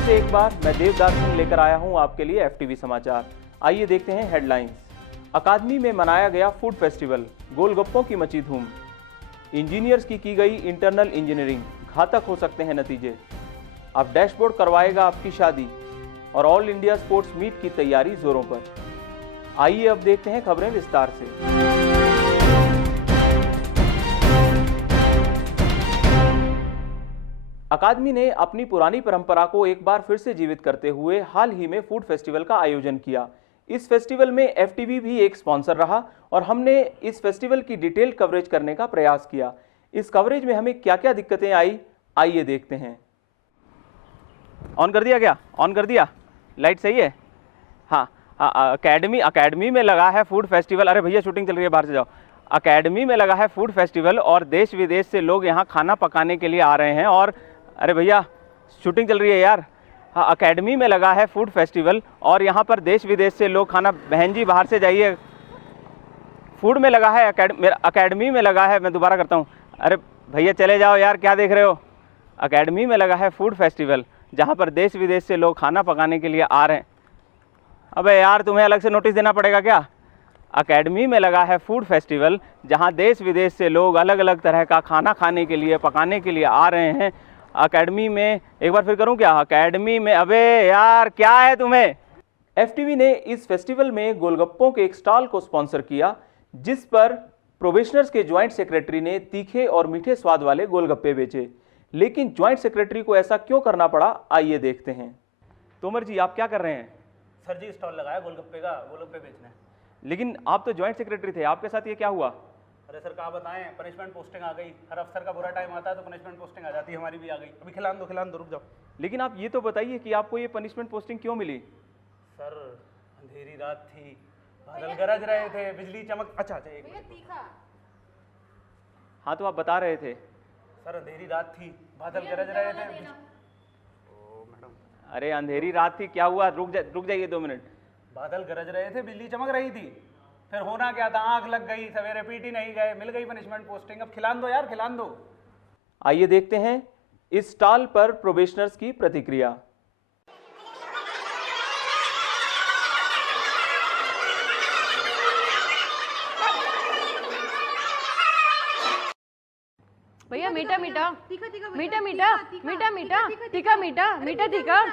से एक बार मैं देवदास सिंह लेकर आया हूं आपके लिए एफटीवी समाचार। आइए देखते हैं हेडलाइंस। अकादमी में मनाया गया फूड फेस्टिवल, गोलगप्पों की मची धूम। इंजीनियर्स की गई इंटरनल इंजीनियरिंग, घातक हो सकते हैं नतीजे। अब डैशबोर्ड करवाएगा आपकी शादी और ऑल इंडिया स्पोर्ट्स मीट की तैयारी जोरों पर। आइए अब देखते हैं खबरें विस्तार से। अकादमी ने अपनी पुरानी परंपरा को एक बार फिर से जीवित करते हुए हाल ही में फूड फेस्टिवल का आयोजन किया। इस फेस्टिवल में एफटीवी भी एक स्पॉन्सर रहा और हमने इस फेस्टिवल की डिटेल कवरेज करने का प्रयास किया। इस कवरेज में हमें क्या क्या दिक्कतें आई, आइए देखते हैं। ऑन कर दिया क्या? ऑन कर दिया? लाइट सही है? हाँ, अकेडमी में लगा है फूड फेस्टिवल। अरे भैया शूटिंग चल रही है, बाहर से जाओ। अकेडमी में लगा है फूड फेस्टिवल और देश विदेश से लोग यहाँ खाना पकाने के लिए आ रहे हैं। और अरे भैया शूटिंग चल रही है यार। हाँ, अकेडमी में लगा है फूड फेस्टिवल और यहाँ पर देश विदेश से लोग खाना, बहन जी बाहर से जाइए। फूड में लगा है, अकेडमी में लगा है, मैं दोबारा करता हूँ। अरे भैया चले जाओ यार, क्या देख रहे हो। अकेडमी में लगा है फूड फेस्टिवल जहाँ पर देश विदेश से लोग खाना पकाने के लिए आ रहे हैं। अबे यार तुम्हें अलग से नोटिस देना पड़ेगा क्या? अकेडमी में लगा है फूड फेस्टिवल जहाँ देश विदेश से लोग अलग अलग तरह का खाना खाने के लिए, पकाने के लिए आ रहे हैं। अकेडमी में, एक बार फिर करूं क्या? अकेडमी में, अबे यार क्या है तुम्हें। एफटीवी ने इस फेस्टिवल में गोलगप्पों के एक स्टॉल को स्पॉन्सर किया, जिस पर प्रोबेशनर्स के ज्वाइंट सेक्रेटरी ने तीखे और मीठे स्वाद वाले गोलगप्पे बेचे। लेकिन ज्वाइंट सेक्रेटरी को ऐसा क्यों करना पड़ा, आइए देखते हैं। तोमर जी आप क्या कर रहे हैं? सर जी स्टॉल लगाया गोलगप्पे का, गोलगप्पे बेचना है। लेकिन आप तो ज्वाइंट सेक्रेटरी थे, आपके साथ ये क्या हुआ? अरे सर कहाँ बताएं, पनिशमेंट पोस्टिंग आ गई। हर अफसर का बुरा टाइम आता है तो पनिशमेंट पोस्टिंग आ जाती है, हमारी भी आ गई। अभी खिलान दो रुक जाओ। लेकिन आप ये तो बताइए कि आपको ये पनिशमेंट पोस्टिंग क्यों मिली? सर अंधेरी रात थी, बादल गरज रहे थे, बिजली चमक। अच्छा एक मिनट। हाँ तो आप बता रहे थे। सर अंधेरी रात थी, बादल गरज रहे थे। ओ मैडम। अरे अंधेरी रात थी, क्या हुआ? रुक जाइए 2 मिनट। बादल गरज रहे थे, बिजली चमक रही थी, फिर होना क्या था, आग लग गई, सवेरे पीट ही नहीं गए, मिल गई पनिशमेंट पोस्टिंग। अब खिलान दो यार, खिलान दो। आइए देखते हैं इस स्टॉल पर प्रोबेशनर्स की प्रतिक्रिया। भैया मीठा मीठा मीठा मीठा मीठा मीठा तीखा मीठा मीठा तीखा।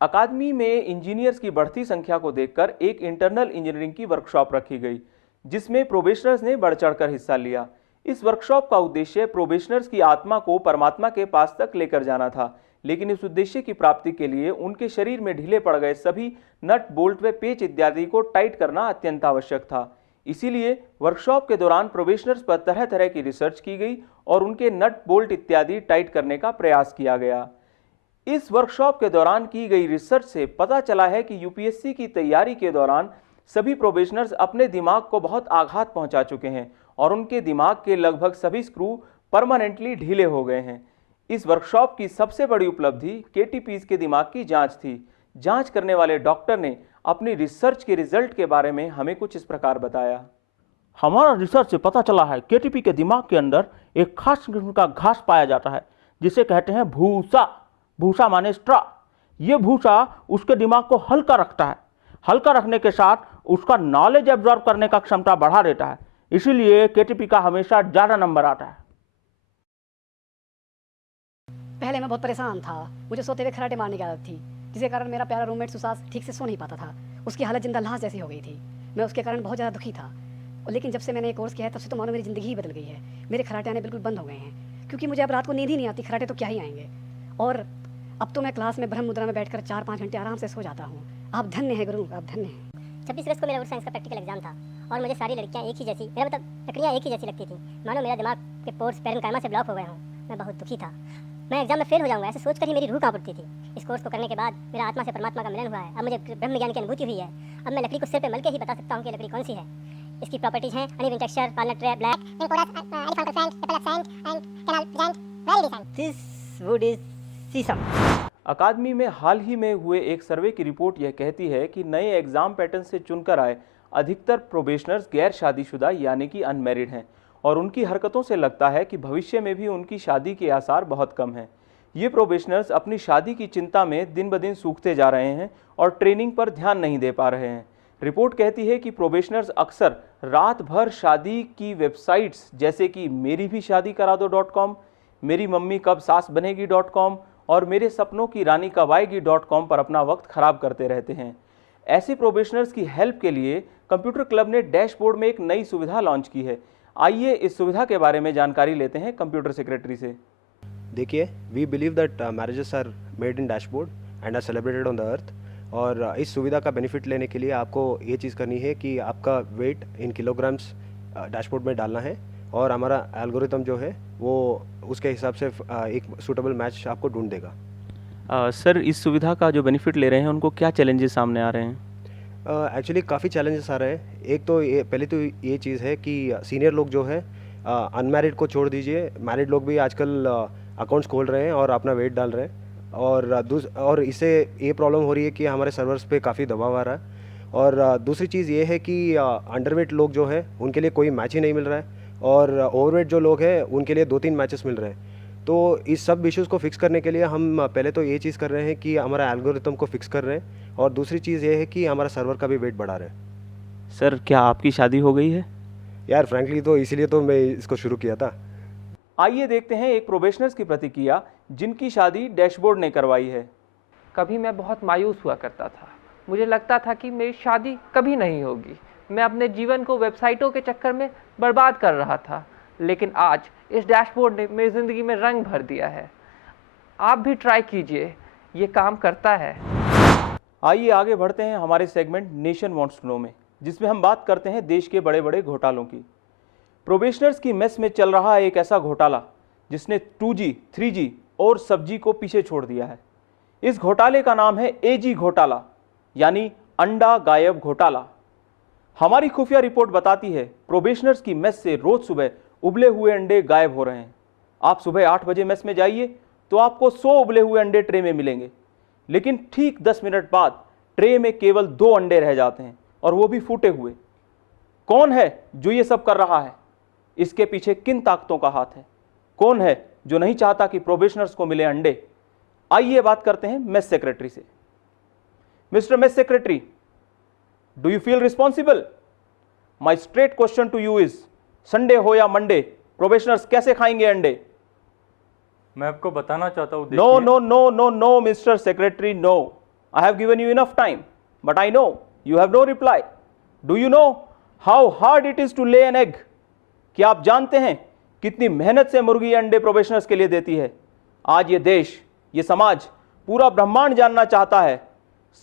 अकादमी में इंजीनियर्स की बढ़ती संख्या को देखकर एक इंटरनल इंजीनियरिंग की वर्कशॉप रखी गई, जिसमें प्रोबेशनर्स ने बढ़ चढ़कर हिस्सा लिया। इस वर्कशॉप का उद्देश्य प्रोबेशनर्स की आत्मा को परमात्मा के पास तक लेकर जाना था, लेकिन इस उद्देश्य की प्राप्ति के लिए उनके शरीर में ढीले पड़ गए सभी नट, बोल्ट व पेच इत्यादि को टाइट करना अत्यंत आवश्यक था। इसीलिए वर्कशॉप के दौरान प्रोबेशनर्स पर तरह तरह की रिसर्च की गई और उनके नट, बोल्ट इत्यादि टाइट करने का प्रयास किया गया। इस वर्कशॉप के दौरान की गई रिसर्च से पता चला है कि यूपीएससी की तैयारी के दौरान सभी प्रोबेशनर्स अपने दिमाग को बहुत आघात पहुंचा चुके हैं और उनके दिमाग के लगभग सभी स्क्रू परमानेंटली ढीले हो गए हैं। इस वर्कशॉप की सबसे बड़ी उपलब्धि केटीपीज के दिमाग की जांच थी। जांच करने वाले डॉक्टर ने अपनी रिसर्च के रिजल्ट के बारे में हमें कुछ इस प्रकार बताया। हमारा रिसर्च से पता चला है केटीपी के दिमाग के अंदर एक खास किस्म का घास पाया जाता है, जिसे कहते हैं भूसा। भूसा माने स्ट्रा। ये भूसा उसके दिमाग को हल्का रखता है। हल्का रखने के साथ उसका नॉलेज एब्जॉर्ब करने का क्षमता बढ़ा देता है। इसीलिए केटीपी का हमेशा ज्यादा नंबर आता है। पहले मैं बहुत परेशान था, मुझे सोते हुए खराटे मारने की आदत थी, जिसके कारण मेरा प्यारा रूममेट सुसास ठीक से सो नहीं पाता था। उसकी हालत जिंदा लाश जैसी हो गई थी। मैं उसके कारण बहुत ज़्यादा दुखी था। लेकिन जब से मैंने ये कोर्स किया है तब से तो मानो मेरी ज़िंदगी ही बदल गई है। मेरे खराटे आने बिल्कुल बंद हो गए हैं, क्योंकि मुझे अब रात को नींद ही नहीं आती। खराटे तो क्या ही आएंगे। और अब तो मैं क्लास में ब्रह्म मुद्रा में बैठकर 4-5 घंटे आराम से सो जाता हूँ। आप धन्य हैं गुरु, आप धन्य हैं। 26 अगस्त को मेरा वुड साइंस का प्रैक्टिकल एग्जाम था और मुझे सारी लड़कियाँ एक ही जैसी, मेरा मतलब लकड़ियाँ एक ही जैसी लगती थी। मानो मेरा दिमाग के पोर्स पैरेन्काइमा से ब्लॉक हो गए हों। मैं बहुत दुखी था। मैं एग्जाम में फेल हो जाऊंगा ऐसे सोचकर ही मेरी रूह कांप उठती थी। इस कोर्स को करने के बाद मेरा आत्मा से परमात्मा का मिलन हुआ है। अब मुझे ब्रह्म ज्ञान की अनुभूति हुई है। अब मैं लकड़ी को सिर पे मल के ही बता सकता हूँ कि लकड़ी कौन सी है। इसकी प्रॉपर्टीज हैं uneven texture, walnut tray, black, this wood is sheesham. अकादमी में हाल ही में हुए एक सर्वे की रिपोर्ट यह कहती है कि नए एग्जाम पैटर्न से चुनकर आए अधिकतर प्रोबेशनर्स गैर शादीशुदा यानी कि अनमैरिड हैं और उनकी हरकतों से लगता है कि भविष्य में भी उनकी शादी के आसार बहुत कम हैं। ये प्रोबेशनर्स अपनी शादी की चिंता में दिन ब दिन सूखते जा रहे हैं और ट्रेनिंग पर ध्यान नहीं दे पा रहे हैं। रिपोर्ट कहती है कि प्रोबेशनर्स अक्सर रात भर शादी की वेबसाइट्स जैसे कि मेरी भी शादी करा दो .com, मेरी मम्मी कब सास बनेगी .com और मेरे सपनों की रानी कब आएगी .com पर अपना वक्त खराब करते रहते हैं। ऐसे प्रोबेशनर्स की हेल्प के लिए कंप्यूटर क्लब ने डैशबोर्ड में एक नई सुविधा लॉन्च की है। आइए इस सुविधा के बारे में जानकारी लेते हैं कंप्यूटर सेक्रेटरी से। देखिए, we believe that marriages are made in dashboard and are celebrated on the earth. और इस सुविधा का बेनिफिट लेने के लिए आपको ये चीज़ करनी है कि आपका वेट इन किलोग्राम्स डैशबोर्ड में डालना है और हमारा एल्गोरिथम जो है वो उसके हिसाब से एक सूटेबल मैच आपको ढूंढ देगा। सर, इस सुविधा का जो बेनिफिट ले रहे हैं उनको क्या चैलेंजेस सामने आ रहे हैं? एक्चुअली काफ़ी चैलेंजेस आ रहे हैं। एक तो पहले तो ये चीज़ है कि सीनियर लोग जो है अनमैरिड को छोड़ दीजिए, मैरिड लोग भी आजकल अकाउंट्स खोल रहे हैं और अपना वेट डाल रहे हैं और इससे ये प्रॉब्लम हो रही है कि हमारे सर्वर्स पे काफ़ी दबाव आ रहा है। और दूसरी चीज़ ये है कि अंडरवेट लोग जो है उनके लिए कोई मैच ही नहीं मिल रहा है और ओवरवेट जो लोग हैं उनके लिए 2-3 मैचेस मिल रहे हैं। तो इस सब इश्यूज़ को फिक्स करने के लिए हम पहले तो ये चीज़ कर रहे हैं कि हमारा एल्गोरिथम को फिक्स कर रहे हैं और दूसरी चीज़ ये है कि हमारा सर्वर का भी वेट बढ़ा रहे हैं। सर, क्या आपकी शादी हो गई है? यार फ्रैंकली तो इसीलिए तो मैं इसको शुरू किया था। आइए देखते हैं एक प्रोबेशनर्स की प्रतिक्रिया जिनकी शादी डैशबोर्ड ने करवाई है। कभी मैं बहुत मायूस हुआ करता था। मुझे लगता था कि मेरी शादी कभी नहीं होगी। मैं अपने जीवन को वेबसाइटों के चक्कर में बर्बाद कर रहा था, लेकिन आज इस डैशबोर्ड ने मेरी ज़िंदगी में रंग भर दिया है। आप भी ट्राई कीजिए, ये काम करता है। आइए आगे बढ़ते हैं हमारे segment nation wants to know में, जिसमें हम बात करते हैं देश के बड़े बड़े घोटालों की। प्रोबेशनर्स की मेस में चल रहा है एक ऐसा घोटाला जिसने 2G, 3G और सब्जी को पीछे छोड़ दिया है। इस घोटाले का नाम है AG घोटाला, यानी अंडा गायब घोटाला। हमारी खुफिया रिपोर्ट बताती है प्रोबेशनर्स की मेस से रोज सुबह उबले हुए अंडे गायब हो रहे हैं। आप सुबह 8 बजे मेस में जाइए तो आपको 100 उबले हुए अंडे ट्रे में मिलेंगे, लेकिन ठीक 10 मिनट बाद ट्रे में केवल 2 अंडे रह जाते हैं और वो भी फूटे हुए। कौन है जो ये सब कर रहा है? इसके पीछे किन ताकतों का हाथ है? कौन है जो नहीं चाहता कि प्रोबेशनर्स को मिले अंडे? आइए बात करते हैं मेस सेक्रेटरी से। Mister mess secretary, do you feel responsible? My straight question to you is, Sunday हो या मंडे, प्रोबेशनर्स कैसे खाएंगे अंडे? मैं आपको बताना चाहता हूँ। No no no no no mister secretary, no. I have given you enough time, but I know you have no reply. Do you know how hard it is to lay an egg? क्या आप जानते हैं कितनी मेहनत से मुर्गी अंडे probationers के लिए देती है? आज ये देश, ये समाज, पूरा ब्रह्मांड जानना चाहता है,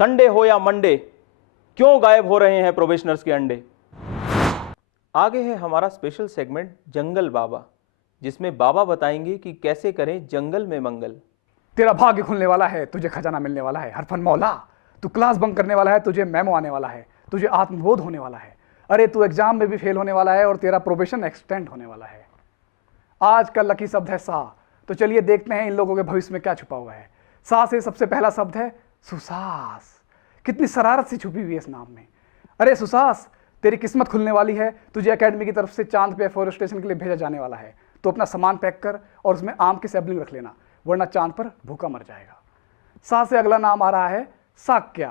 संडे हो या मंडे, क्यों गायब हो रहे हैं प्रोबेशनर्स के अंडे? आगे है हमारा स्पेशल सेगमेंट जंगल बाबा, जिसमें बाबा बताएंगे कि कैसे करें जंगल में मंगल। तेरा भाग्य खुलने वाला है, तुझे खजाना मिलने वाला है। हरफन मौला, तू क्लास बंक करने वाला है, तुझे मेमो आने वाला है, तुझे आत्मबोध होने वाला है। अरे तू एग्जाम में भी फेल होने वाला है और तेरा प्रोबेशन एक्सटेंड होने वाला है। आज का लकी शब्द है सा, तो चलिए देखते हैं इन लोगों के भविष्य में क्या छुपा हुआ है। सा से सबसे पहला शब्द है सुसास। कितनी शरारत सी छुपी हुई है इस नाम में। अरे सुसास, तेरी किस्मत खुलने वाली है, तुझे एकेडमी की तरफ से चांद पे एफोरेस्टेशन के लिए भेजा जाने वाला है। तो अपना सामान पैक कर और उसमें आम की सैपलिंग रख लेना, वरना चांद पर भूखा मर जाएगा। सा से अगला नाम आ रहा है साक्या।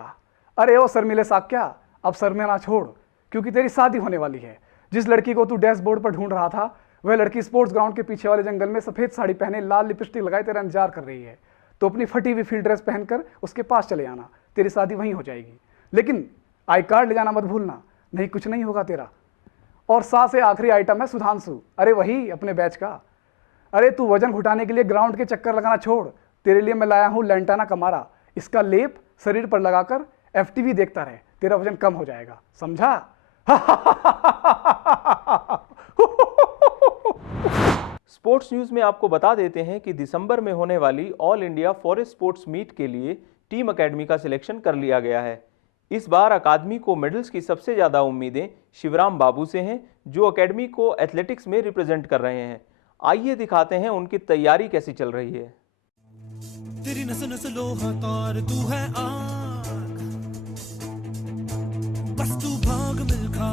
अरे ओ शर्मिले साक्या, अब सर में ना छोड़, क्योंकि तेरी शादी होने वाली है। जिस लड़की को तू डैशबोर्ड पर ढूंढ रहा था, वह लड़की स्पोर्ट्स ग्राउंड के पीछे वाले जंगल में सफेद साड़ी पहने, लाल लिपस्टिक लगाए तेरा इंतजार कर रही है। तो अपनी फटी हुई फील्ड ड्रेस पहनकर उसके पास चले आना, तेरी शादी वहीं हो जाएगी। लेकिन आई कार्ड ले जाना मत भूलना, नहीं कुछ नहीं होगा तेरा। और सा से आखिरी आइटम है सुधांशु। अरे वही अपने बैच का। अरे तू वजन घटाने के लिए ग्राउंड के चक्कर लगाना छोड़, तेरे लिए मैं लाया हूँ लेंटाना कमारा। इसका लेप शरीर पर लगाकर FTV देखता रहे, तेरा वजन कम हो जाएगा, समझा? स्पोर्ट्स न्यूज़ में आपको बता देते हैं कि दिसंबर में होने वाली all India forest sports meet के लिए टीम अकेडमी का सिलेक्शन कर लिया गया है। इस बार अकादमी को मेडल्स की सबसे ज़्यादा उम्मीदें शिवराम बाबू से हैं, जो अकेडमी को एथलेटिक्स में रिप्रेजेंट कर रहे हैं। आइए दिखाते हैं उनकी तैयारी कैसी चल रही है। तेरी नस नस लोहा तार, तू है आग, बस तू भाग बाग मिल्खा।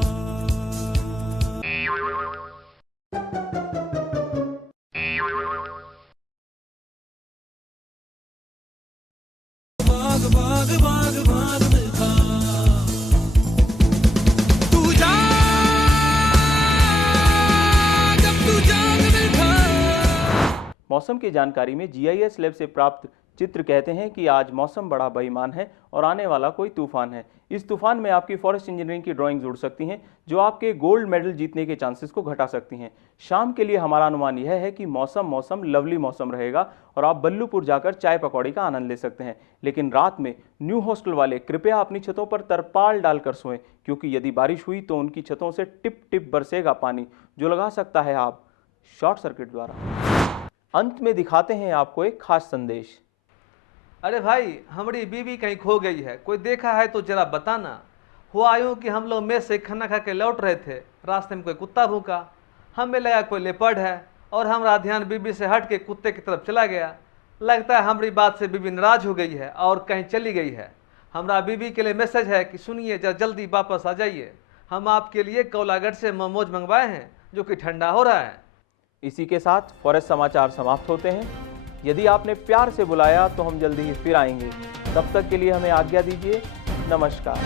बाग बाग बाग बाग मिल्खा। तू जा जब तू जाग मिल्खा। मौसम की जानकारी में GIS लैब से प्राप्त चित्र कहते हैं कि आज मौसम बड़ा बेईमान है और आने वाला कोई तूफान है। इस तूफान में आपकी फॉरेस्ट इंजीनियरिंग की ड्राइंग जुड़ सकती हैं, जो आपके गोल्ड मेडल जीतने के चांसेस को घटा सकती हैं। शाम के लिए हमारा अनुमान यह है कि मौसम लवली मौसम रहेगा और आप बल्लूपुर जाकर चाय पकौड़ी का आनंद ले सकते हैं। लेकिन रात में न्यू हॉस्टल वाले कृपया अपनी छतों पर तरपाल डालकर सोएं, क्योंकि यदि बारिश हुई तो उनकी छतों से टिप टिप बरसेगा पानी, जो लगा सकता है आप शॉर्ट सर्किट द्वारा। अंत में दिखाते हैं आपको एक खास संदेश। अरे भाई, हमारी बीवी कहीं खो गई है, कोई देखा है तो जरा बताना। हुआ यूँ कि हम लोग मेस से खाना खा के लौट रहे थे, रास्ते में कोई कुत्ता भूखा, हमें लगा कोई लेपर्ड है और हमारा ध्यान बीवी से हट के कुत्ते की तरफ चला गया। लगता है हमारी बात से बीवी नाराज हो गई है और कहीं चली गई है। हमारा बीवी के लिए मैसेज है कि सुनिए, जरा जल्दी वापस आ जाइए। हम आपके लिए कौलागढ़ से मोमोज मंगवाए हैं जो कि ठंडा हो रहा है। इसी के साथ फॉरेस्ट समाचार समाप्त होते हैं। यदि आपने प्यार से बुलाया तो हम जल्दी ही फिर आएंगे। तब तक के लिए हमें आज्ञा दीजिए। नमस्कार।